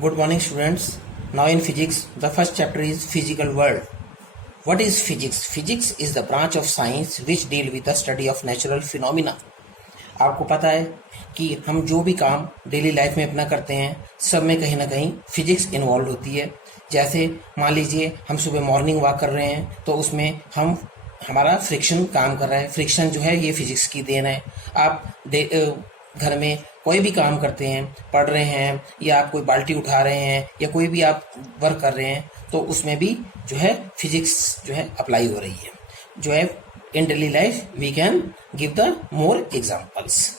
Good morning, students. Now in physics, the first chapter is physical world. What is physics? Physics is the branch of science which deal with the study of natural phenomena. आपको पता है कि हम जो भी काम daily life में अपना करते हैं सब में कहीं ना कहीं फिजिक्स इन्वॉल्व होती है। जैसे मान लीजिए हम सुबह मॉर्निंग वॉक कर रहे हैं तो उसमें हमारा फ्रिक्शन काम कर रहा है। फ्रिक्शन जो है ये फिजिक्स की देन है। आप घर में कोई भी काम करते हैं, पढ़ रहे हैं या आप कोई बाल्टी उठा रहे हैं या कोई भी आप वर्क कर रहे हैं तो उसमें भी जो है फिजिक्स जो है अप्लाई हो रही है। जो है in daily life we can give the more examples.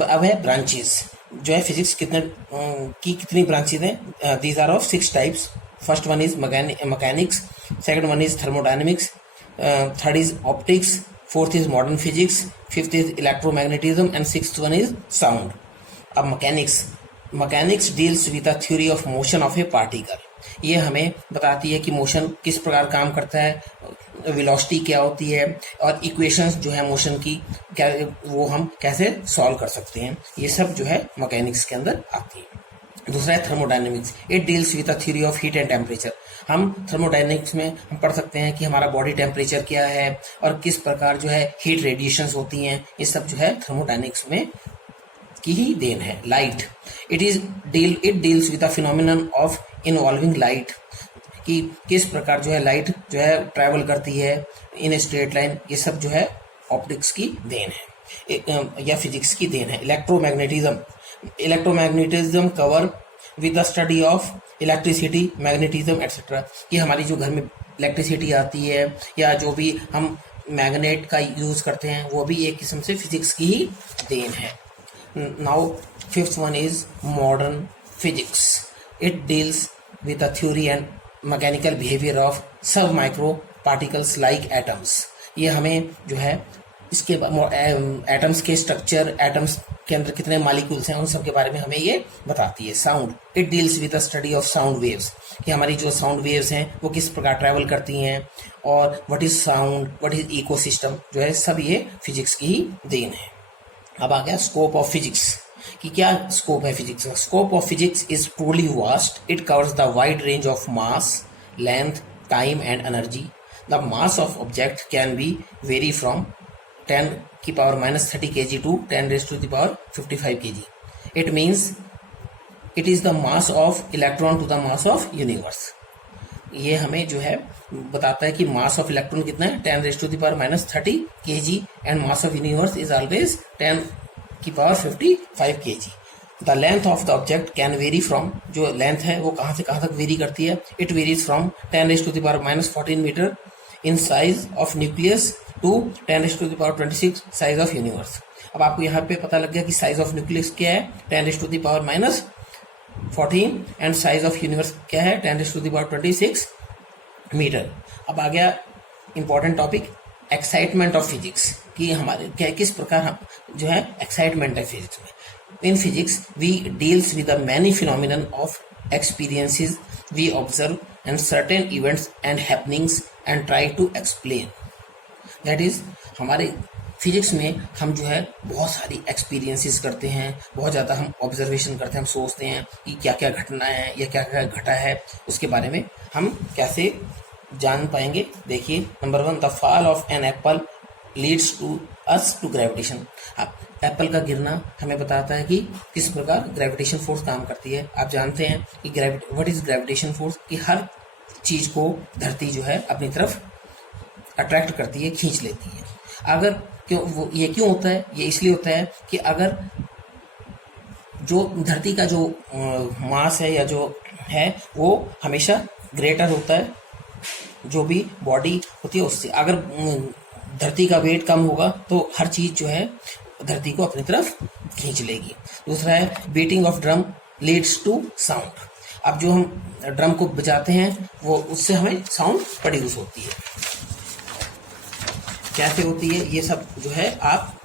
अब है ब्रांचेस। जो है फिजिक्स कितनी ब्रांचेज हैं? These are of 6 types. First one is mechanics, second one is thermodynamics, third is optics, fourth is modern physics, fifth is electromagnetism and sixth one is sound. अब mechanics deals with the theory of motion of a particle. ये हमें बताती है कि motion किस प्रकार काम करता है, वेलोसिटी क्या होती है और इक्वेशंस जो है मोशन की क्या वो हम कैसे सॉल्व कर सकते हैं। ये सब जो है मैकेनिक्स के अंदर आती है। दूसरा है thermodynamics. It deals with the theory of heat and temperature. हम थर्मोडायनेमिक्स में हम पढ़ सकते हैं कि हमारा बॉडी टेम्परेचर क्या है और किस प्रकार जो है हीट रेडिएशंस होती हैं। ये सब जो है थर्मोडायनेमिक्स में की ही देन है। Light it deals with the phenomenon of involving light, कि किस प्रकार जो है लाइट जो है ट्रैवल करती है इन स्ट्रेट लाइन। ये सब जो है ऑप्टिक्स की देन है या फिजिक्स की देन है। Electromagnetism cover with the study of electricity, magnetism etcetera. कि हमारी जो घर में इलेक्ट्रिसिटी आती है या जो भी हम मैग्नेट का यूज करते हैं वो भी एक किस्म से फिजिक्स की ही देन है। Now fifth one is modern physics. It deals with the theory and mechanical behaviour of सब माइक्रो पार्टिकल्स लाइक एटम्स। ये हमें जो है इसके एटम्स के स्ट्रक्चर, एटम्स के अंदर कितने मॉलिक्यूल्स हैं, उन सब के बारे में हमें ये बताती है। Sound it deals with the study of sound waves, कि हमारी जो साउंड वेव्स हैं वो किस प्रकार ट्रैवल करती हैं और what is sound, what is ecosystem, जो है सब ये फिजिक्स की ही देन है। अब आ गया स्कोप ऑफ फिजिक्स, कि क्या स्कोप है फिजिक्स का। Scope of physics is truly vast. It covers the wide range of mass, length, time and energy. The mass of object can be very from 10⁻³ kg to 10⁻55 kg. It means it is the mass of electron to the mass of universe. ये हमें जो है बताता है कि mass of electron कितना है 10⁻30 kg and mass of universe is always 10⁻55 kg. The length of the object can vary from, जो लेंथ है वो कहाँ से कहाँ तक वेरी करती है। It varies from 10⁻14 metre in size of nucleus to 10⁻26 size of universe. अब आपको यहाँ पे पता लग गया कि साइज ऑफ न्यूक्लियस क्या है 10⁻14 एंड साइज ऑफ यूनिवर्स क्या है 10⁻26 मीटर। अब आ गया important topic excitement of physics, कि हमारे क्या किस प्रकार हम जो है एक्साइटमेंट है फिजिक्स में। In physics we deals with the many phenomenon of experiences we observe and certain events and happenings and try to explain. That is हमारे फिजिक्स में हम जो है बहुत सारी एक्सपीरियंसेस करते हैं, बहुत ज़्यादा हम ऑब्जर्वेशन करते हैं, हम सोचते हैं कि क्या क्या घटना है या क्या क्या घटा है, उसके बारे में हम कैसे जान पाएंगे। देखिए number 1, the fall of an apple leads to us to gravitation. अब एप्पल का गिरना हमें बताता है कि किस प्रकार ग्रेविटेशन फोर्स काम करती है। आप जानते हैं कि व्हाट इज ग्रेविटेशन फोर्स, कि हर चीज को धरती जो है अपनी तरफ अट्रैक्ट करती है, खींच लेती है। अगर ये क्यों होता है? ये इसलिए होता है कि अगर जो धरती का जो मास है या जो है वो हमेशा ग्रेटर होता है, जो भी बॉडी होती है उससे। अगर धरती का वेट कम होगा तो हर चीज जो है धरती को अपनी तरफ खींच लेगी। दूसरा है beating of drum leads to sound. अब जो हम ड्रम को बजाते हैं वो उससे हमें साउंड प्रोड्यूस होती है। कैसे होती है ये सब जो है आप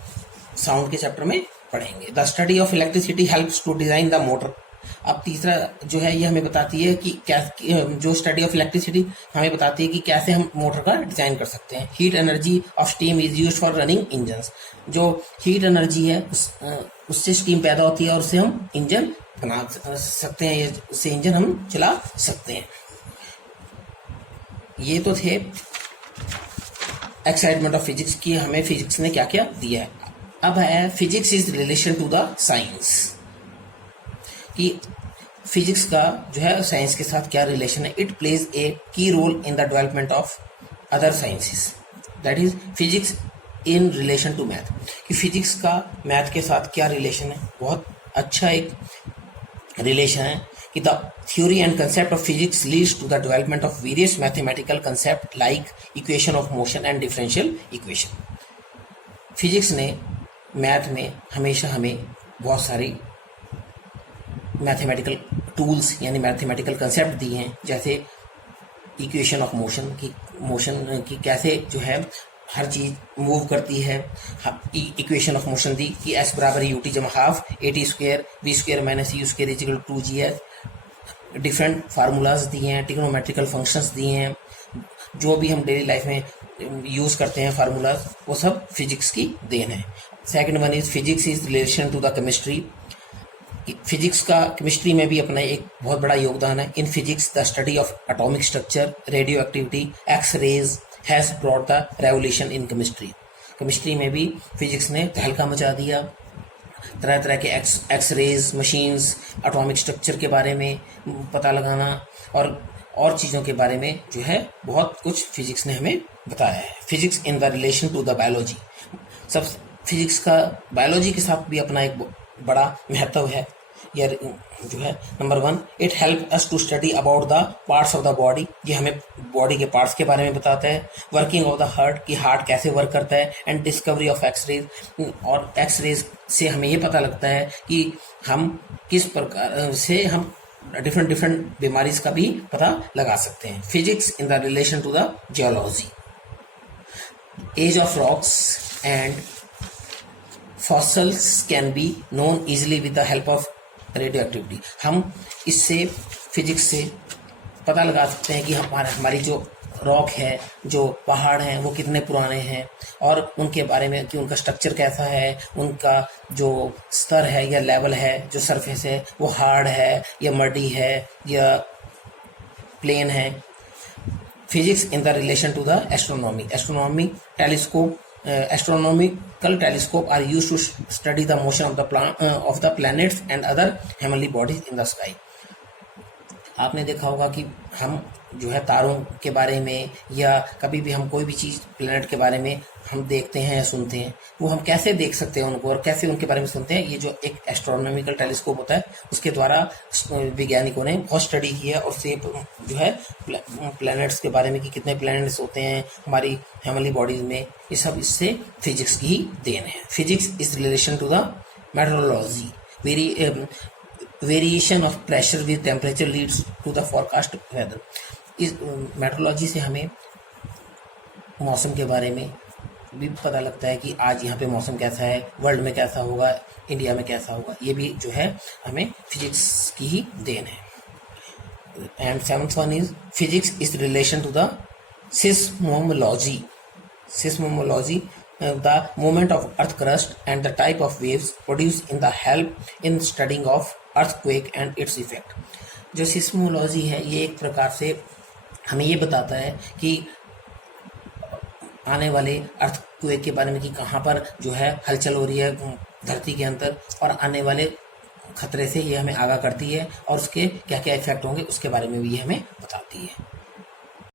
साउंड के चैप्टर में पढ़ेंगे। The study of electricity helps to design the motor. अब तीसरा जो है ये हमें बताती है कि क्या जो स्टडी ऑफ इलेक्ट्रिसिटी हमें बताती है कि कैसे हम मोटर का डिजाइन कर सकते हैं। Heat energy of steam is used for running engines. जो हीट एनर्जी है उससे स्टीम पैदा होती है और उससे हम इंजन बना सकते हैं, इससे इंजन हम चला सकते हैं। ये तो थे एक्साइटमेंट ऑफ फिजिक्स की हमें फिजिक्स ने क्या क्या दिया है। अब है physics is relation to the science, कि फिजिक्स का जो है साइंस के साथ क्या रिलेशन है। It plays a key role in the development of other sciences, that is physics in relation to math, कि फिजिक्स का मैथ के साथ क्या रिलेशन है। बहुत अच्छा एक रिलेशन है कि the theory and concept of physics leads to the development of various mathematical concepts like equation of motion and differential equation. Physics ने मैथ में हमेशा हमें बहुत सारी मैथमेटिकल टूल्स यानी मैथमेटिकल कंसेप्ट दिए हैं, जैसे इक्वेशन ऑफ मोशन की कैसे जो है हर चीज़ मूव करती है। इक्वेशन ऑफ मोशन दी कि एस बराबर यू टी जमा half A T square B square minus U square is equal to G S. Different formulas दिए हैं, ट्रिग्नोमेट्रिकल फंक्शंस दिए हैं, जो भी हम डेली लाइफ में यूज़ करते हैं फार्मूलाज, वो सब फिजिक्स की देन है। Second one is physics is relation to the chemistry. Physics का केमिस्ट्री में भी अपना एक बहुत बड़ा योगदान है। In physics the study of atomic structure, radioactivity, X rays has brought the revolution in chemistry. Chemistry में भी फिजिक्स ने तहलका मचा दिया। तरह तरह के X rays machines, atomic structure के बारे में पता लगाना और चीज़ों के बारे में जो है बहुत कुछ फिजिक्स ने हमें बताया है। Physics in the relation to the biology, सब फिजिक्स का बायोलॉजी के साथ भी अपना एक बड़ा महत्व है। या जो है number one, it help us to study about the parts of the body, ये हमें बॉडी के पार्ट्स के बारे में बताता है। वर्किंग ऑफ द हार्ट, कि हार्ट कैसे वर्क करता है। And discovery of X rays, और एक्स रेज से हमें ये पता लगता है कि हम किस प्रकार से हम डिफरेंट बीमारीज का भी पता लगा सकते हैं। Physics in the relation to the geology, age of rocks and fossils can be known easily with the help of radioactivity. हम इससे फिजिक्स से पता लगा सकते हैं कि हमारी जो रॉक है, जो पहाड़ हैं, वो कितने पुराने हैं और उनके बारे में कि उनका स्ट्रक्चर कैसा है, उनका जो स्तर है या लेवल है, जो सरफेस है, वो हार्ड है या मडी है या प्लेन है। Physics in the relation to the astronomy, astronomical telescope are used to study the motion of the planets and other heavenly bodies in the sky. आपने देखा होगा कि हम जो है तारों के बारे में या कभी भी हम कोई भी चीज़ प्लेनेट के बारे में हम देखते हैं या सुनते हैं, वो हम कैसे देख सकते हैं उनको और कैसे उनके बारे में सुनते हैं। ये जो एक एस्ट्रोनॉमिकल टेलीस्कोप होता है, उसके द्वारा वैज्ञानिकों ने बहुत स्टडी की है और उससे जो है प्लैनेट्स के बारे में कि कितने प्लैनेट्स होते हैं हमारी हेवनली बॉडीज में, ये सब इससे फिजिक्स की ही देन है। Physics is relation to the metrology, variation of pressure with temperature leads to the forecast weather. इस मेट्रोलॉजी से हमें मौसम के बारे में भी पता लगता है कि आज यहाँ पे मौसम कैसा है, वर्ल्ड में कैसा होगा, इंडिया में कैसा होगा, ये भी जो है हमें फिजिक्स की ही देन है। And seventh one is physics is relation to the seismology, the movement of earth crust and the type of waves produced in the help in studying of earthquake and its effect। जो seismology है ये एक प्रकार से हमें ये बताता है कि आने वाले अर्थक्वेक के बारे में कि कहाँ पर जो है हलचल हो रही है धरती के अंदर, और आने वाले खतरे से ये हमें आगाह करती है और उसके क्या क्या इफेक्ट होंगे उसके बारे में भी ये हमें बताती है।